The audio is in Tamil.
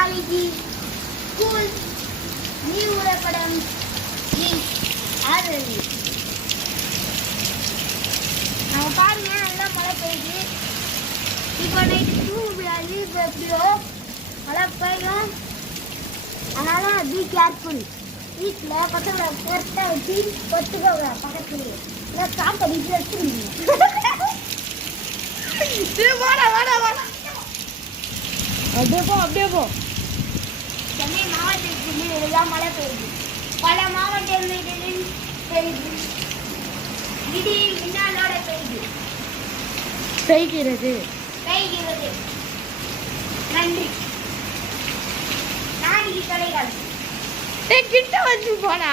நாளைக்கு ஸ்கூல் லீவ் விடப்படும். ஆதரவு நம்ம பாருங்க, நல்லா மழை பெய்யுது. இப்போ நைட்டு தூங்க முடியாது. இப்போ எப்படியோ மழை பெய்யும். அதனால பி கேர்ஃபுல். வீட்டில் பசங்களை பொறுத்தா வச்சு பொறுத்துக்கோங்க. பக்கத்துலேயே இல்லை காற்று அடிச்சு வச்சுருந்தீங்க. அப்படியே போ. சென்னை மாவட்டத்தில் இதெல்லாம் மழை பெய்யுது. பல மாவட்டங்களில் பெய்யுது. இடி மின்னலோட பெய்கிறது. நன்றி. நாளைக்கு கடைகள் கிட்ட வந்து போனா